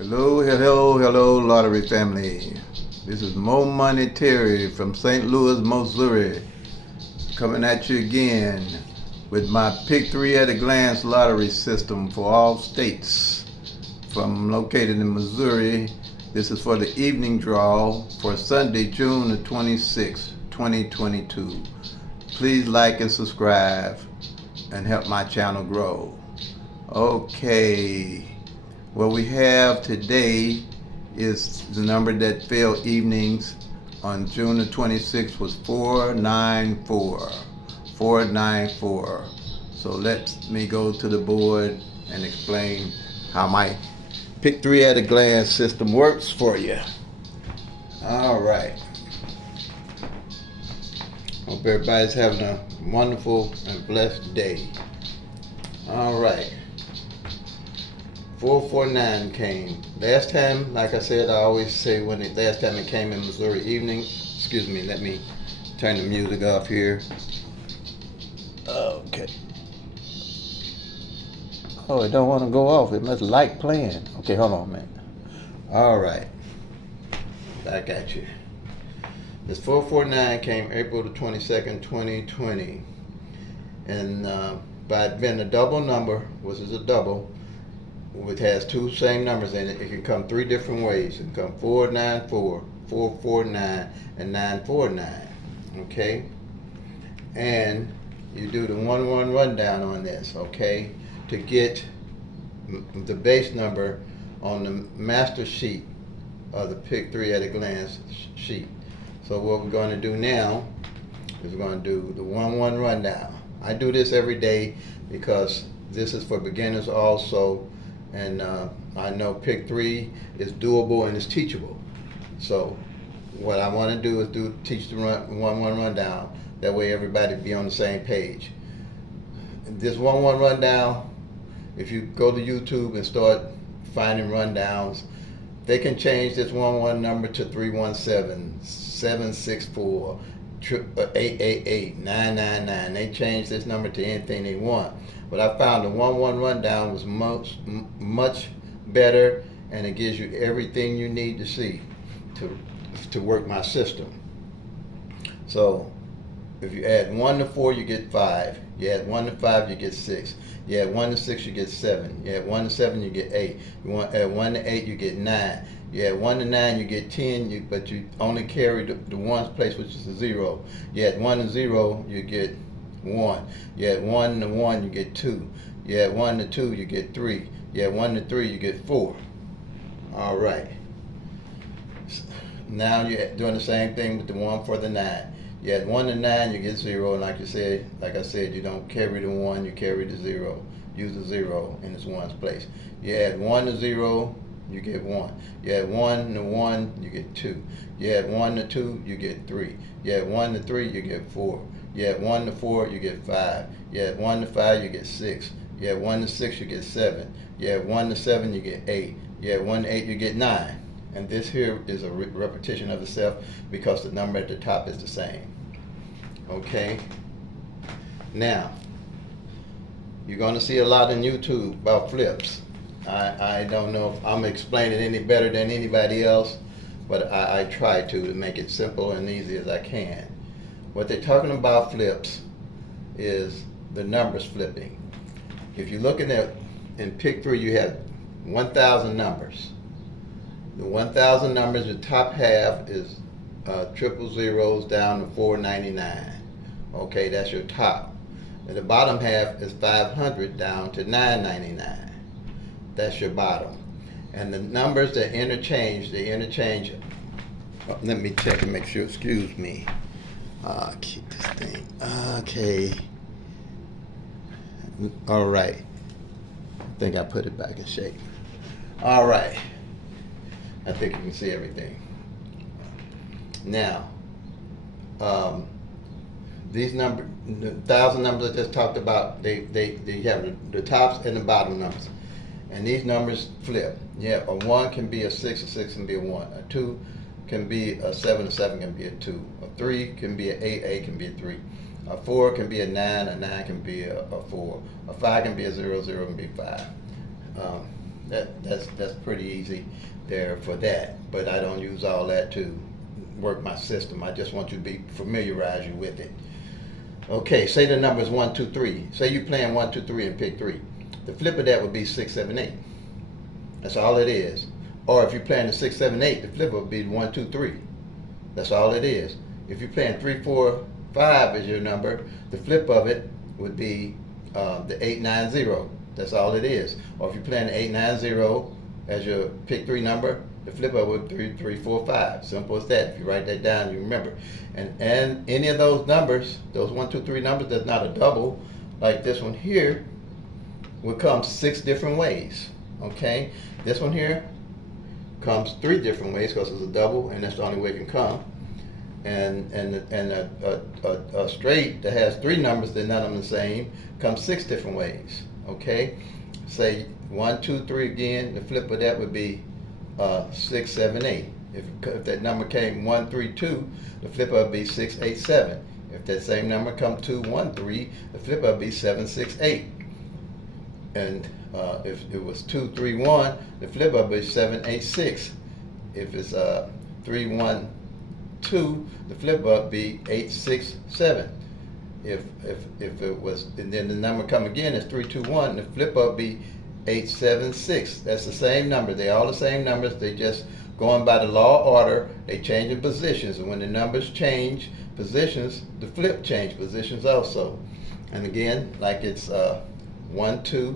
Hello, lottery family. This is Mo Money Terry from St. Louis, Missouri, coming at you again with my Pick-3 at a glance lottery system for all states. From located in Missouri, this is for the evening draw for Sunday, June the 26th, 2022. Please like and subscribe and help my channel grow. Okay. What we have today is the number that fell evenings on June the 26th was 494. 494. So let me go to the board and explain how my Pick-3 at a glance system works for you. All right. Hope everybody's having a wonderful and blessed day. All right. 449 came. Last time, like I said, I always say when the last time it came in Missouri evening. Excuse me, let me turn the music off here. Okay. Oh, it don't want to go off. It must like playing. Okay, hold on a minute. All right. Back at you. This 449 came April the 22nd, 2020. And by it being a double number, which is a double, which has two same numbers in it, it can come three different ways. It can come 494, 449, and 949. Okay? And you do the 1-1 rundown on this, okay? To get the base number on the master sheet of the Pick-3 at a glance sheet. So what we're going to do now is we're going to do the 1-1 rundown. I do this every day because this is for beginners also. And I know Pick-3 is doable and it's teachable. So what I want to do is teach the 1-1 rundown. That way everybody be on the same page. This 1-1 rundown, if you go to YouTube and start finding rundowns, they can change this 1-1 number to 317-764-888-999. They change this number to anything they want. But I found the 1-1 rundown was much better, and it gives you everything you need to see to work my system. So if you add 1 to 4, you get 5. You add 1 to 5, you get 6. You add 1 to 6, you get 7. You add 1 to 7, you get 8. You add 1 to 8, you get 9. You add 1 to 9, you get 10, but you only carry the ones place, which is a 0. You add 1 to 0, you get 1. You add 1 to 1, you get 2. You add 1 to 2, you get 3. You add 1 to 3, you get 4. All right. Now you're doing the same thing with the 1 for the 9. You add 1 to 9, you get 0. And like I said, you don't carry the 1, you carry the 0. Use the 0 in its ones place. You add 1 to 0, you get 1. You add 1 to 1, you get 2. You add 1 to 2, you get 3. You add 1 to 3, you get 4. You add 1 to 4, you get 5. You add 1 to 5, you get 6. You add 1 to 6, you get 7. You add 1 to 7, you get 8. You add 1 to 8, you get 9. And this here is a repetition of itself because the number at the top is the same. Okay? Now, you're going to see a lot on YouTube about flips. I don't know if I'm explaining any better than anybody else, but I try to make it simple and easy as I can. What they're talking about flips is the numbers flipping. If you're looking at in Pick-3, you have 1,000 numbers. The 1,000 numbers, the top half is triple zeros down to 499. Okay, that's your top. And the bottom half is 500 down to 999. That's your bottom. And the numbers that interchange, let me check and make sure, excuse me. Keep this thing. Okay. All right. I think I put it back in shape. All right. I think you can see everything. Now, these numbers, the 1,000 numbers I just talked about, they have the tops and the bottom numbers. And these numbers flip. Yeah, a 1 can be a 6 can be a 1. A 2 can be a 7 can be a 2. A 3 can be an 8 can be a 3. A 4 can be a 9 can be a 4. A 5 can be a 0 can be 5. That's pretty easy there for that. But I don't use all that to work my system. I just want you to be familiarize you with it. Okay, say the number is 1, 2, 3. Say you playing 1, 2, 3 and pick 3. The flip of that would be 6, 7, 8. That's all it is. Or if you're playing the 6, 7, 8, the flip would be 1, 2, 3. That's all it is. If you're playing 3, 4, 5 as your number, the flip of it would be the 8, 9, 0. That's all it is. Or if you're playing the 8, 9, 0 as your pick 3 number, the flip of it would be 3, 3, 4, 5. Simple as that. If you write that down, you remember. And any of those numbers, those 1, 2, 3 numbers that's not a double, like this one here, will come 6 different ways. Okay? This one here comes 3 different ways because it's a double, and that's the only way it can come. And a straight that has 3 numbers that none of them the same comes 6 different ways. Okay, say 1, 2, 3 again. The flip of that would be 6, 7, 8. If that number came 1, 3, 2, the flip of it would be 6, 8, 7. If that same number come 2, 1, 3, the flip of it would be 7, 6, 8. And if it was 2, 3, 1, the flip of it would be 7, 8, 6. If it's 3, 1, 2, the flip up be 8, 6, 7. If it was, and then the number come again is 3, 2, 1, the flip up be 8, 7, 6. That's the same number. They all the same numbers. They just going by the law of order. They changing positions, and when the numbers change positions, the flip change positions also. And again, like it's 1, 2,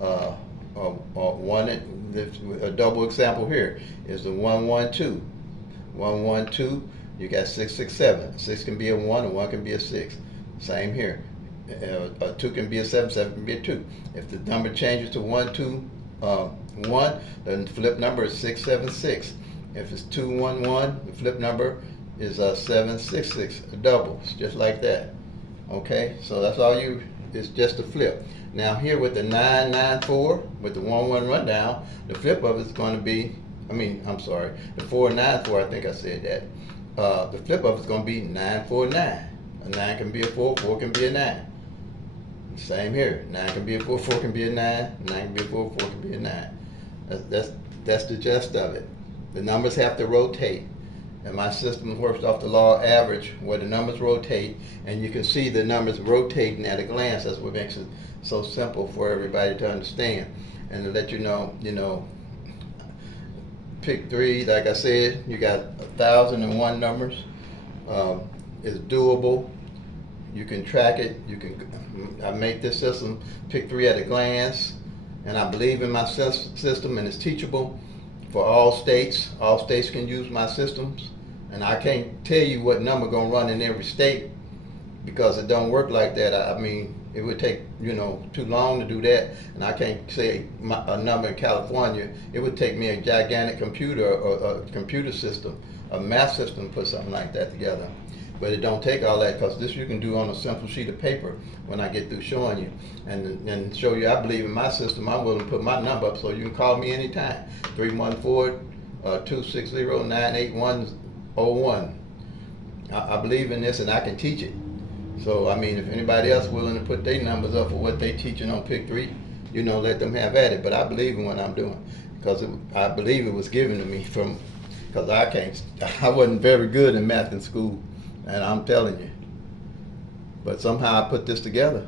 or 1. A double example here is the 1, 1, 2. 1, 1, 2, you got 6, 6, 7. 6 can be a 1, and 1 can be a 6. Same here. 2 can be a 7, 7 can be a 2. If the number changes to 1, 2, 1, then the flip number is 6, 7, 6. If it's 2, 1, 1, the flip number is 7, 6, 6. A double. It's just like that. Okay, so that's all you, it's just a flip. Now here with the 9, 9, 4, with the 1, 1 rundown, the flip of it is going to be, the 4, 9, 4, I think I said that. The flip of it is going to be 9, 4, 9. A 9 can be a 4, 4 can be a 9. Same here. 9 can be a 4, 4 can be a 9. 9 can be a 4, 4 can be a 9. That's the gist of it. The numbers have to rotate. And my system works off the law of average where the numbers rotate, and you can see the numbers rotating at a glance. That's what makes it so simple for everybody to understand. And to let you know, pick 3, like I said, you got 1,001 numbers. It's doable. You can track it. I make this system pick 3 at a glance, and I believe in my system, and it's teachable for all states. All states can use my systems, and I can't tell you what number gonna run in every state because it don't work like that. I mean, it would take too long to do that, and I can't say a number in California. It would take me a gigantic computer or a computer system, a math system, to put something like that together. But it don't take all that, because this you can do on a simple sheet of paper when I get through showing you and show you I believe in my system. I'm willing to put my number up so you can call me anytime. 314-260-98101. I believe in this, and I can teach it. So I mean, if anybody else willing to put their numbers up for what they teaching on pick 3, let them have at it. But I believe in what I'm doing because I believe it was given to me because I wasn't very good in math in school. And I'm telling you. But somehow I put this together.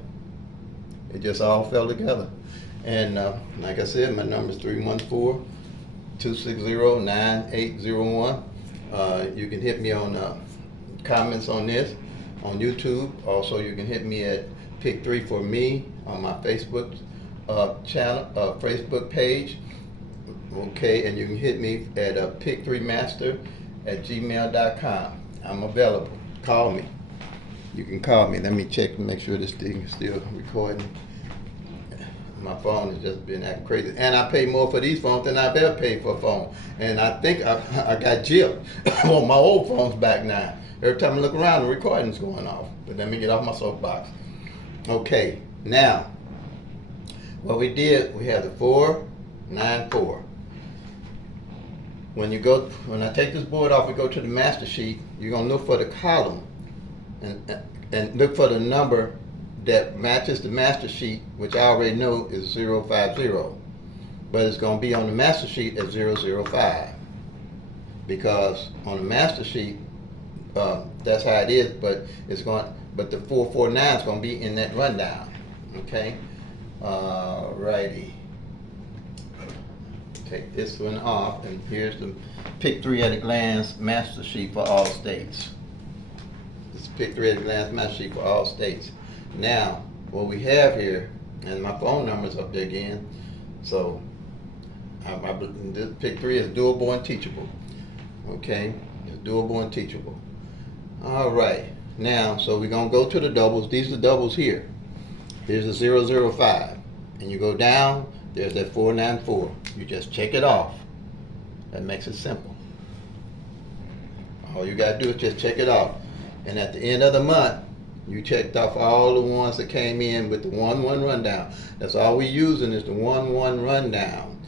It just all fell together. And like I said, my number is 314-260-9801. You can hit me on comments on this on YouTube. Also, you can hit me at Pick 3 for me on my Facebook channel, Facebook page. Okay, and you can hit me at pick3master@gmail.com. I'm available. Call me. You can call me. Let me check and make sure this thing is still recording. My phone has just been acting crazy. And I pay more for these phones than I've ever paid for a phone. And I think I got gypped. I want my old phone's back now. Every time I look around, the recording's going off. But let me get off my soapbox. Okay, now, what we did, we have the 4, 9, 4. When I take this board off, we go to the master sheet. You're gonna look for the column and look for the number that matches the master sheet, which I already know is 050. but it's going to be on the master sheet at 005, because on the master sheet, that's how it is, but the 449 is going to be in that rundown. Okay, righty. Take this one off, and here's the PICK-3 at a glance master sheet for all states. This is PICK-3 at a glance master sheet for all states. Now, what we have here, and my phone number's up there again, so this PICK-3 is doable and teachable. Okay, it's doable and teachable. All right, now, so we're going to go to the doubles. These are the doubles here. Here's the 005, and you go down, there's that 494. You just check it off. That makes it simple. All you got to do is just check it off. And at the end of the month, you checked off all the ones that came in with the 1-1 rundown. That's all we're using is the 1-1 rundown.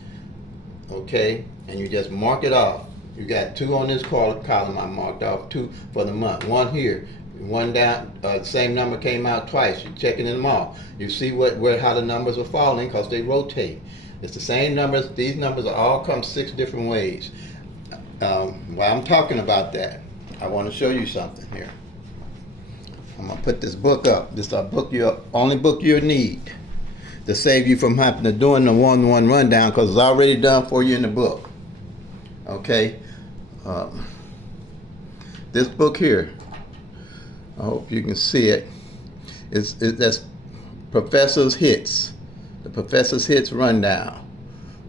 Okay? And you just mark it off. You got 2 on this column I marked off, 2 for the month. 1 here. 1 down, the same number came out twice. You're checking them all. You see how the numbers are falling because they rotate. It's the same numbers. These numbers are all come 6 different ways. While I'm talking about that, I want to show you something here. I'm gonna put this book up. This is a book, only book you'll need to save you from having to doing the 1-1 rundown, because it's already done for you in the book. Okay. This book here, I hope you can see it. That's Professor's Hits. The Professor's Hits rundown.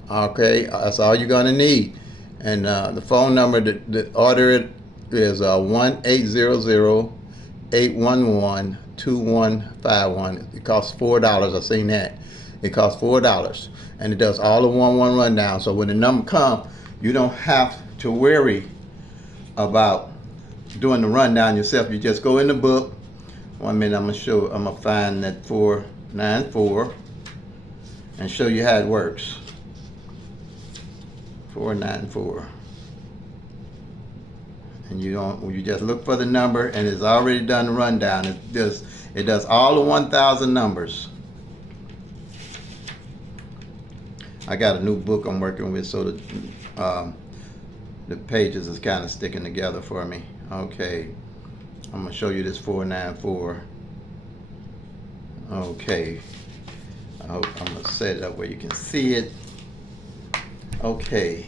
Okay, that's all you're gonna need. And the phone number to order it is 1-800-811-2151. It costs $4. I've seen that. It costs $4, and it does all the 1-1 rundown. So when the number comes, you don't have to worry about doing the rundown yourself. You just go in the book. 1 minute, I'm gonna find that 494 and show you how it works. 494. And you just look for the number, and it's already done the rundown. It does all the 1,000 numbers. I got a new book I'm working with, so the pages is kind of sticking together for me. Okay, I'm gonna show you this 494. Okay, I'm gonna set it up where you can see it. Okay.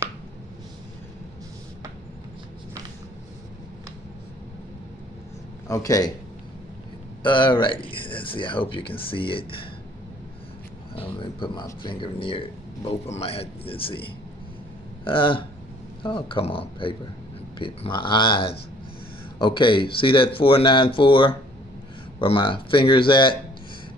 Okay. All right. Let's see. I hope you can see it. I'm gonna put my finger near both of my head. Let's see. Oh, come on, paper. My eyes. Okay. See that 494 where my finger's at?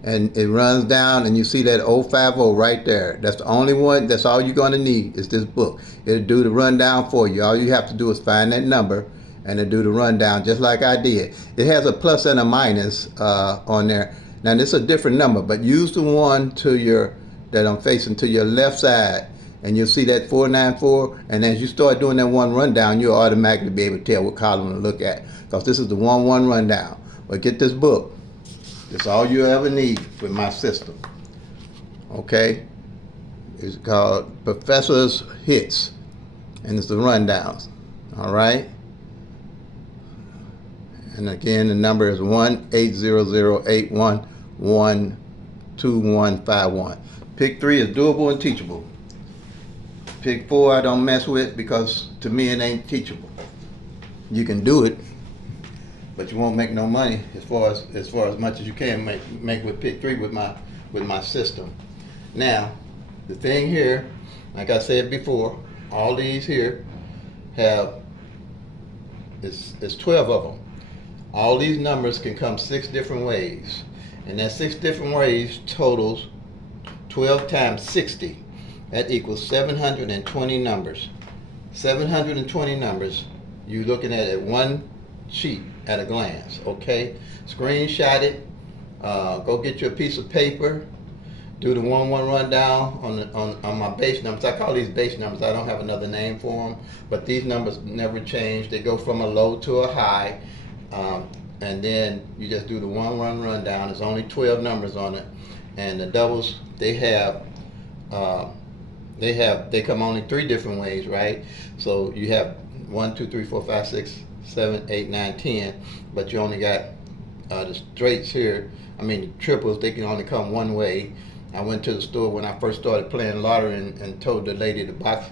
And it runs down, and you see that 050 right there. That's the only one. That's all you're going to need is this book. It'll do the rundown for you. All you have to do is find that number, and it'll do the rundown just like I did. It has a plus and a minus on there. Now, this is a different number, but use the one that I'm facing to your left side, and you'll see that 494. And as you start doing that one rundown, you'll automatically be able to tell what column to look at, because this is the 1-1 rundown. But get this book. That's all you ever need with my system. Okay? It's called Professor's Hits, and it's the rundowns. All right? And again, the number is 1-800-811-2151. PICK-3 is doable and teachable. PICK-4 I don't mess with, because to me it ain't teachable. You can do it, but you won't make no money as far as much as you can make with PICK-3 with my system. Now, the thing here, like I said before, all these here it's 12 of them. All these numbers can come 6 different ways, and that 6 different ways totals 12 times 60. That equals 720 numbers. 720 numbers. You're looking at one sheet at a glance. Okay, screenshot it. Go get you a piece of paper. Do the 1-1 rundown on my base numbers. I call these base numbers. I don't have another name for them, but these numbers never change. They go from a low to a high, and then you just do the 1-1 rundown. There's only 12 numbers on it, and the doubles, they have they come only 3 different ways, right? So you have 1, 2, 3, 4, 5, 6, 7, 8, 9, 10, but you only got the straights here. I mean, the triples, they can only come one way. I went to the store when I first started playing lottery and told the lady to box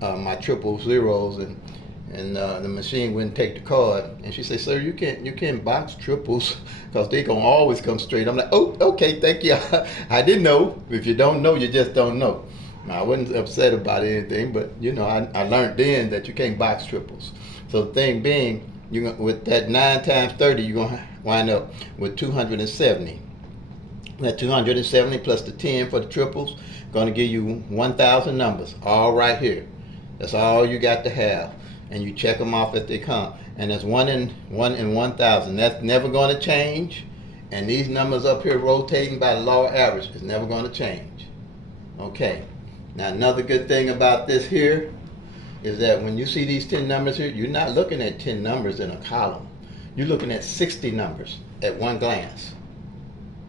my triple zeros, and the machine wouldn't take the card. And she said, "Sir, you can't box triples because they gonna always come straight." I'm like, "Oh, okay, thank you." I didn't know. If you don't know, you just don't know. I wasn't upset about anything, but I learned then that you can't box triples. So the thing being, with that 9 times 30, you're gonna wind up with 270. That 270 plus the 10 for the triples, gonna give you 1,000 numbers, all right here. That's all you got to have, and you check them off as they come. And that's 1 in 1,000. That's never gonna change. And these numbers up here rotating by the law of average is never gonna change. Okay. Now another good thing about this here is that when you see these 10 numbers here, you're not looking at 10 numbers in a column. You're looking at 60 numbers at one glance,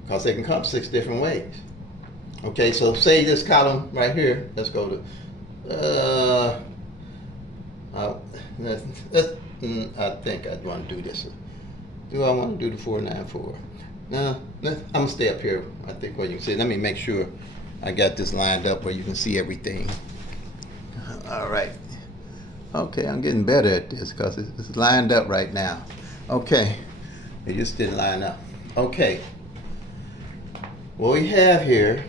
because they can come 6 different ways. Okay, so say this column right here, let's go to, I think I'd want to do this. Do I want to do the 494? No, I'm going to stay up here, I think, where you can see. Let me make sure I got this lined up where you can see everything. All right. Okay, I'm getting better at this because it's lined up right now. Okay, it just didn't line up. Okay, what we have here,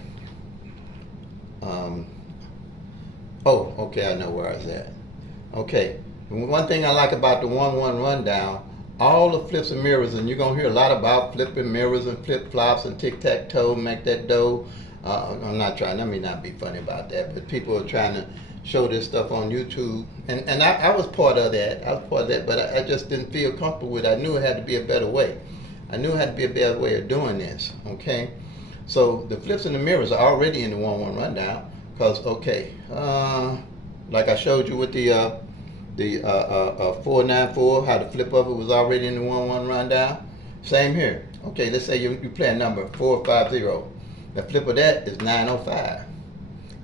okay, I know where I was at. Okay, one thing I like about the 1-1 rundown, all the flips and mirrors, and you're going to hear a lot about flipping mirrors and flip-flops and tic-tac-toe, make that dough. I'm not trying, let me not be funny about that, but people are trying to show this stuff on YouTube, and I was part of that. But I just didn't feel comfortable with it. I knew it had to be a better way. I knew it had to be a better way of doing this, okay? So the flips and the mirrors are already in the 1-1 rundown, because, okay, like I showed you with the 494, how the flip of it was already in the 1-1 rundown. Same here. Okay, let's say you play a number 450. The flip of that is 905.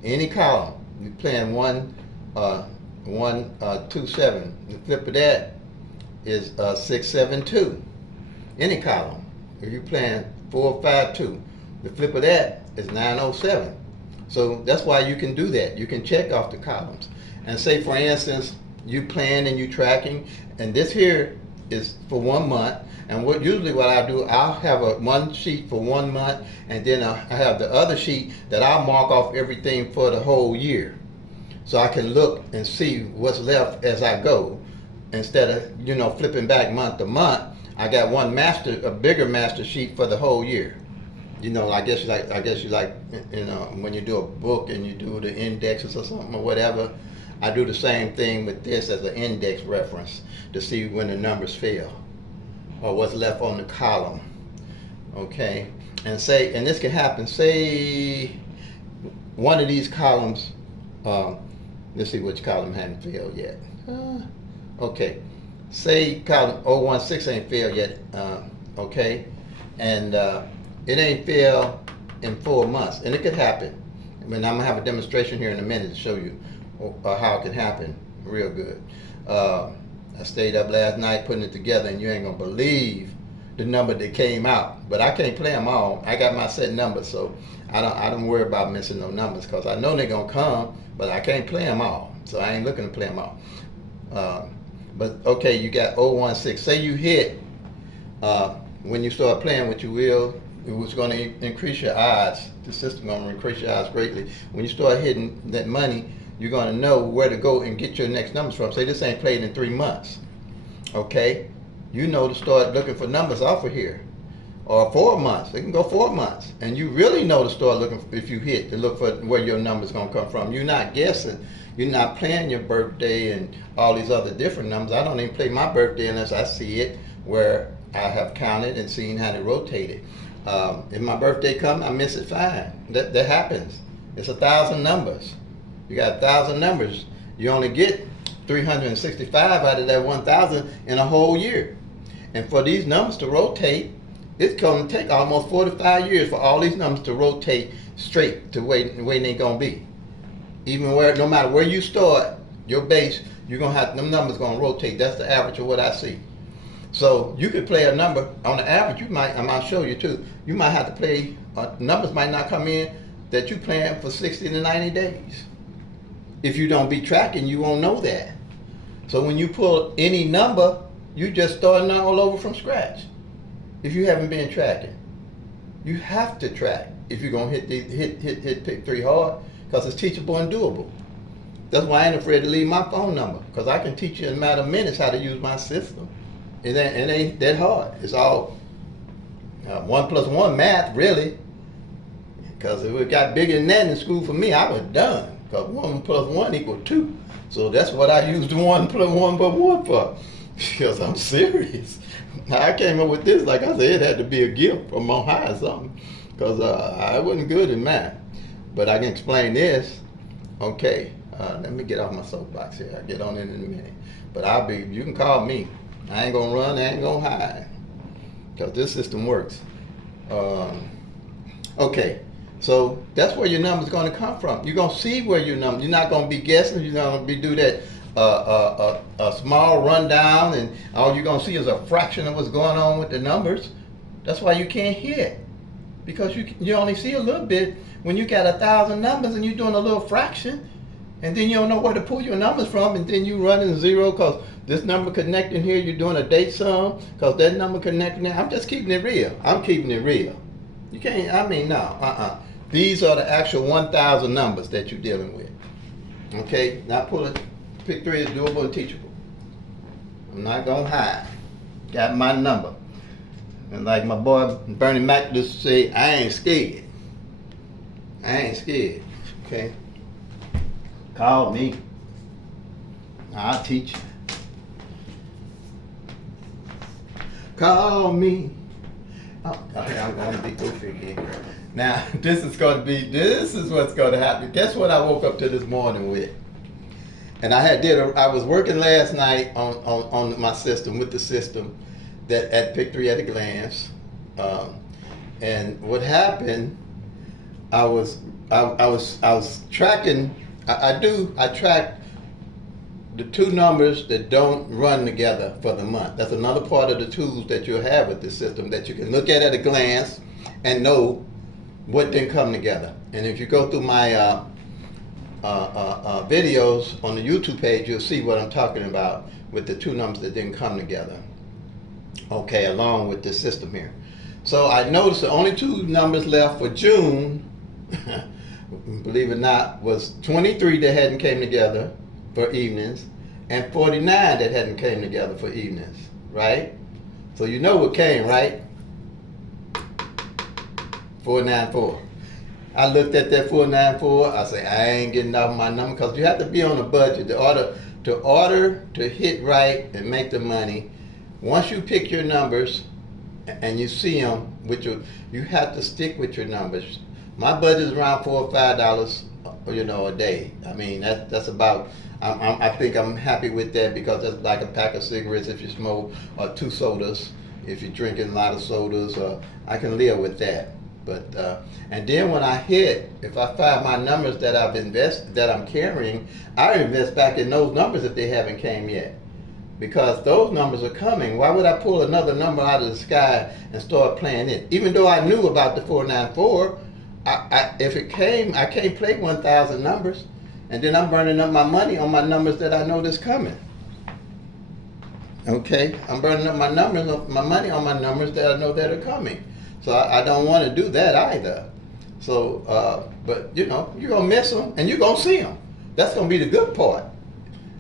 Any column, you're playing 127. The flip of that is 672. Any column. If you're playing 452, the flip of that is 907. So that's why you can do that. You can check off the columns. And say, for instance, you playing and you tracking, and this here is for 1 month. And usually what I do, I'll have one sheet for 1 month, and then I have the other sheet that I'll mark off everything for the whole year, so I can look and see what's left as I go, instead of flipping back month to month. I got a bigger master sheet for the whole year. I guess you like when you do a book and you do the indexes or something or whatever. I do the same thing with this as an index reference to see when the numbers fail, or what's left on the column. Okay, and this can happen, say one of these columns, let's see which column hadn't failed yet. Okay, say column 016 ain't failed yet, okay, and it ain't failed in 4 months, and it could happen. I mean, I'm gonna have a demonstration here in a minute to show you how it can happen real good. I stayed up last night putting it together, and you ain't gonna believe the number that came out. But I can't play them all. I got my set numbers, so I don't worry about missing no numbers, because I know they're gonna come, but I can't play them all, so I ain't looking to play them all. But okay, you got 016. Say you hit when you start playing, what you will, it was going to increase your odds. The system going to increase your odds greatly. When you start hitting that money, you're going to know where to go and get your next numbers from. Say this ain't played in 3 months. Okay? You know to start looking for numbers off of here. Or 4 months. It can go 4 months. And you really know to start looking, if you hit, to look for where your number's going to come from. You're not guessing. You're not playing your birthday and all these other different numbers. I don't even play my birthday unless I see it where I have counted and seen how to rotate it. If my birthday comes, I miss it, fine. That happens. It's 1,000 numbers. You got 1,000 numbers. You only get 365 out of that 1,000 in a whole year. And for these numbers to rotate, it's going to take almost 4 to 5 years for all these numbers to rotate straight to the way they're going to be. Even no matter where you start, your base, you're gonna have them numbers gonna rotate. That's the average of what I see. So you could play a number on the average. I might show you too. You might have to play. Numbers might not come in that you plan for 60 to 90 days. If you don't be tracking, you won't know that. So when you pull any number, you just starting all over from scratch. If you haven't been tracking, you have to track if you're gonna hit PICK-3 hard, because it's teachable and doable. That's why I ain't afraid to leave my phone number, because I can teach you in a matter of minutes how to use my system. It ain't that hard. It's all 1 + 1 math, really. Because if it got bigger than that in school for me, I was done. Because 1 + 1 = 2. So that's what I used the 1 + 1 + 1 for. Because I'm serious. I came up with this, like I said, it had to be a gift from on high or something. Because I wasn't good in math. But I can explain this. Okay, let me get off my soapbox here. I'll get on in a minute. But you can call me. I ain't gonna run, I ain't gonna hide. Because this system works. Okay, so that's where your number's gonna come from. You're gonna see where your number, you're not gonna be guessing, you're not gonna do that a small rundown and all you're gonna see is a fraction of what's going on with the numbers. That's why you can't hit. Because you only see a little bit when you got 1,000 numbers and you're doing a little fraction, and then you don't know where to pull your numbers from, and then you run in zero because this number connecting here, you're doing a date sum because that number connecting there. I'm just keeping it real. I'm keeping it real. You can't, no. These are the actual 1,000 numbers that you're dealing with. Okay, now PICK-3 is doable and teachable. I'm not gonna hide. Got my number. And like my boy Bernie Mac used to say, I ain't scared. I ain't scared. Okay? Call me. I'll teach you. Call me. Oh, okay, I'm going to be goofy again. Now, this is what's going to happen. Guess what I woke up to this morning with? And I was working last night on my system, with the system that at PICK-3 at a glance. And what happened, I was tracking. I track the two numbers that don't run together for the month. That's another part of the tools that you'll have with this system that you can look at a glance and know what didn't come together. And if you go through my videos on the YouTube page, you'll see what I'm talking about with the two numbers that didn't come together. Okay, along with this system here. So I noticed the only two numbers left for June, believe it or not, was 23 that hadn't came together for evenings and 49 that hadn't came together for evenings, right? So you know what came, right? 494. I looked at that 494, I say I ain't getting off my number, because you have to be on a budget to order to hit right and make the money. Once you pick your numbers and you see them, you have to stick with your numbers. My budget is around $4 or $5, a day. I mean, that's about. I think I'm happy with that, because that's like a pack of cigarettes if you smoke, or 2 sodas if you're drinking a lot of sodas. I can live with that. But and then when I hit, if I find my numbers that I'm carrying, I invest back in those numbers if they haven't came yet. Because those numbers are coming. Why would I pull another number out of the sky and start playing it? Even though I knew about the 494, if it came, I can't play 1,000 numbers. And then I'm burning up my money on my numbers that I know that's coming. Okay? I'm burning up my money on my numbers that I know that are coming. So I don't want to do that either. So, but you're going to miss them and you're going to see them. That's going to be the good part.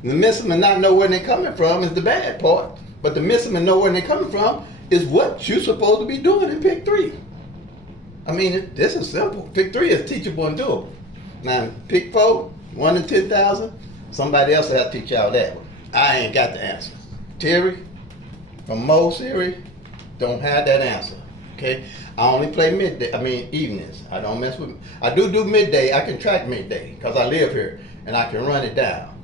The miss them and not know where they're coming from is the bad part. But the miss them and know where they're coming from is what you're supposed to be doing in PICK-3. I mean, this is simple. PICK-3 is teachable and doable. Now, PICK-4, 1 in 10,000, somebody else will have to teach y'all that one. I ain't got the answer. Terry from Mo Siri don't have that answer. Okay? I only play evenings. I don't mess with. I do midday. I can track midday because I live here and I can run it down.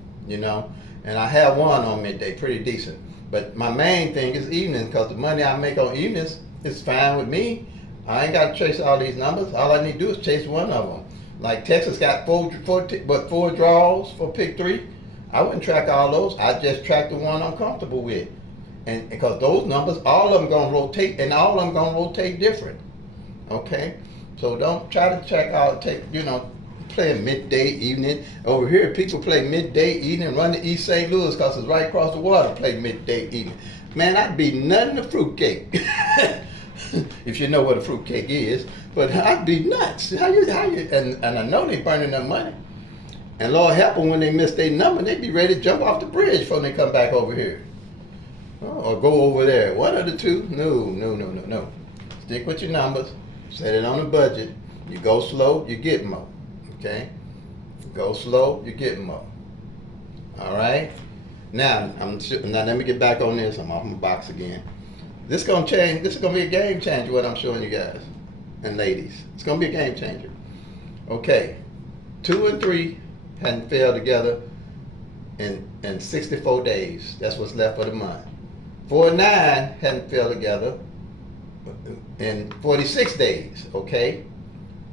And I have one on midday, pretty decent. But my main thing is evenings, because the money I make on evenings is fine with me. I ain't got to chase all these numbers. All I need to do is chase one of them. Like Texas got four draws for pick 3. I wouldn't track all those. I just track the one I'm comfortable with, and because those numbers, all of them gonna rotate, and all of them gonna rotate different. Okay, so don't try to check out. Play midday, evening. Over here, people play midday, evening, run to East St. Louis because it's right across the water. Play midday, evening. Man, I'd be nothing a fruitcake. If you know what a fruitcake is, but I'd be nuts. How you? And I know they burning their money. And Lord help them when they miss their number, they be ready to jump off the bridge before they come back over here. Or go over there. One of the two. No. Stick with your numbers. Set it on a budget. You go slow, you get more. Okay? Go slow, you get more. All right? Now let me get back on this. I'm off my box again. This is gonna change. This is gonna be a game changer. What I'm showing you guys and ladies, it's gonna be a game changer. Okay, 2 and 3 hadn't failed together in 64 days. That's what's left for the month. 4 and 9 hadn't failed together in 46 days. Okay,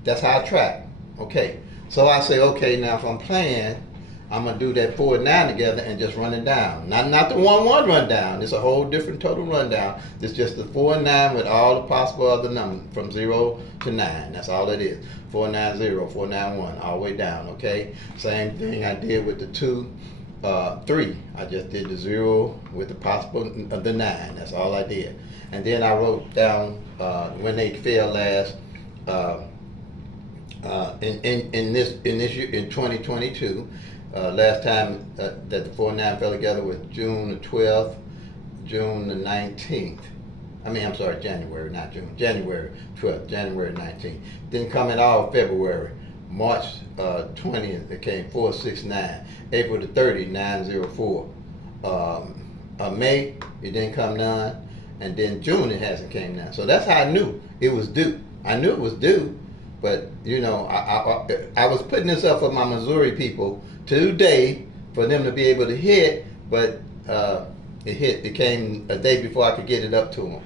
that's how I track. Okay, so I say, okay, now if I'm playing, I'm gonna do that 4 and 9 together and just run it down. Not the 1-1 rundown. It's a whole different total rundown. It's just the 4 and 9 with all the possible other numbers from 0 to 9. That's all it is. 4-9-0, 4-9-1, all the way down. Okay. Same thing I did with the 2, 3. I just did the 0 with the possible of the 9. That's all I did. And then I wrote down when they failed last. In this year, in 2022. Last time that the 4 and 9 fell together was June the 12th, June the 19th. I'm sorry, January, not June. January 12th, January 19th. Didn't come at all February. March 20th, it came 469. April the 30th, 904. May, it didn't come none. And then June, it hasn't came none. So that's how I knew it was due. I knew it was due, but I was putting this up for my Missouri people today for them to be able to hit, but it came a day before I could get it up to them.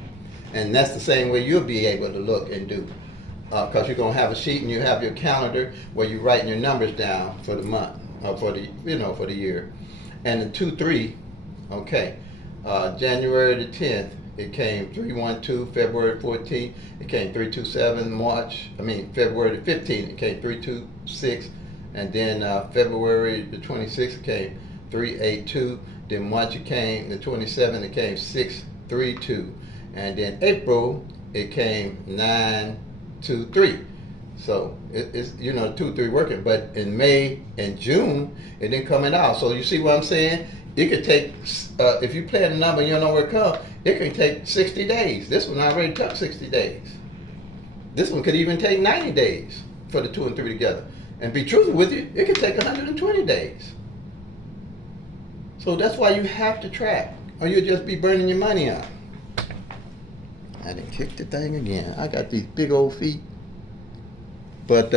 And that's the same way you'll be able to look and do, because you're gonna have a sheet and you have your calendar where you're writing your numbers down for the month, for the year. And the 2-3, okay, January the 10th, it came 312. February 14th, it came 327. February the 15th, it came 326. And then February the 26th, it came 382. Then March, it came the 27th, it came 632. And then April, it came 923. So it's 2-3 working. But in May and June, it didn't come at all. So you see what I'm saying? It could take, if you play a number and you don't know where it comes, it can take 60 days. This one already took 60 days. This one could even take 90 days for the 2 and 3 together. And be truthful with you, it could take 120 days. So that's why you have to track, or you'll just be burning your money out. I done kicked the thing again. I got these big old feet. But,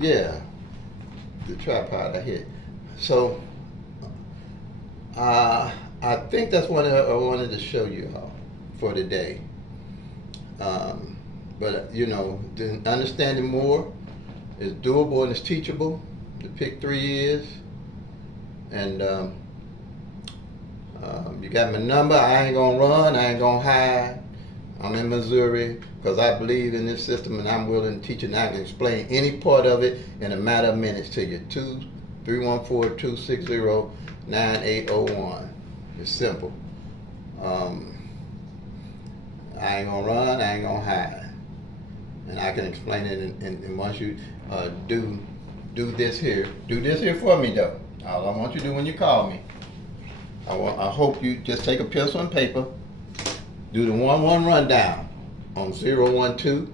yeah, the tripod I hit. So, I think that's what I wanted to show you all for today. But understanding more is doable and it's teachable. The PICK-3 is. And you got my number. I ain't gonna run. I ain't gonna hide. I'm in Missouri because I believe in this system and I'm willing to teach it and I can explain any part of it in a matter of minutes to you. 314-260-9801. It's simple. I ain't gonna run, I ain't gonna hide. And I can explain it and once you do this here for me though. All I want you to do when you call me, I hope you just take a pencil and paper, do the 1-1 rundown on 012,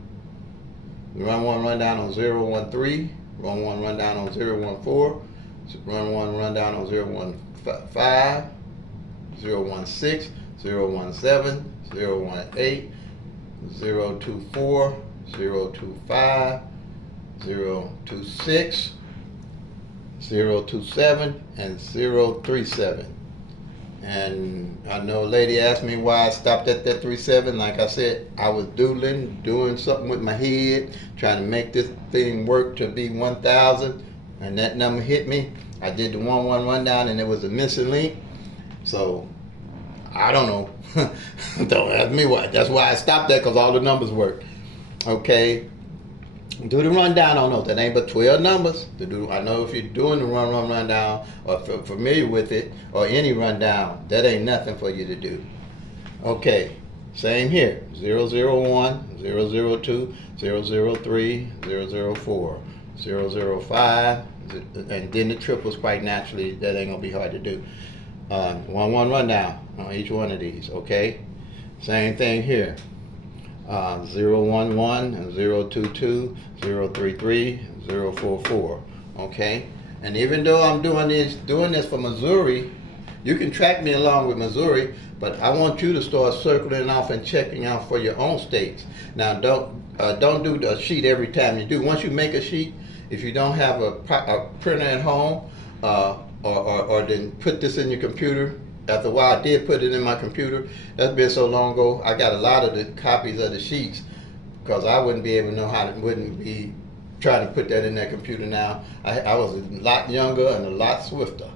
run 1 rundown on 013, run 1 rundown on 014, run 1 rundown on 015, 016, 017, 018, 024, 025, 026, 027, and 037. And I know a lady asked me why I stopped at that 3-7. Like I said, I was doing something with my head, trying to make this thing work to be 1,000, and that number hit me. I did the 1-1 rundown, and there was a missing link. So I don't know. Don't ask me why. That's why I stopped there, because all the numbers work. Okay. Do the rundown on those. That ain't but 12 numbers to do. I know if you're doing the rundown or familiar with it or any rundown, that ain't nothing for you to do. Okay, same here. 001, 002, 003, 004, 005, and then the triples quite naturally. That ain't gonna be hard to do. 1-1 rundown on each one of these. Okay, same thing here. 011, 022, 033, 044. Okay, and even though I'm doing this for Missouri, you can track me along with Missouri, but I want you to start circling off and checking out for your own states. Now, don't do the sheet every time you do. Once you make a sheet, if you don't have a printer at home, or then put this in your computer. After a while, I did put it in my computer. That's been so long ago. I got a lot of the copies of the sheets because I wouldn't be able to know wouldn't be trying to put that in that computer now. I was a lot younger and a lot swifter.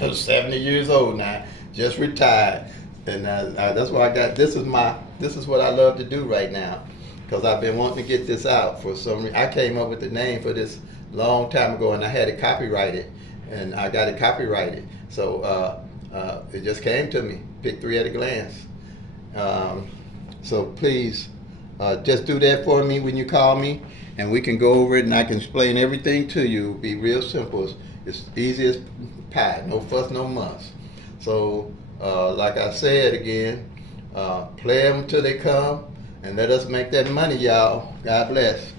I'm 70 years old now, just retired, and that's why I got this is what I love to do right now, because I've been wanting to get this out for some reason. I came up with the name for this long time ago, and I had it copyrighted, and I got it copyrighted. So. It just came to me, PICK-3 at a glance. So please, just do that for me when you call me, and we can go over it, and I can explain everything to you. It'll be real simple. It's easy as pie, no fuss, no muss. So, like I said again, play them till they come, and let us make that money, y'all. God bless.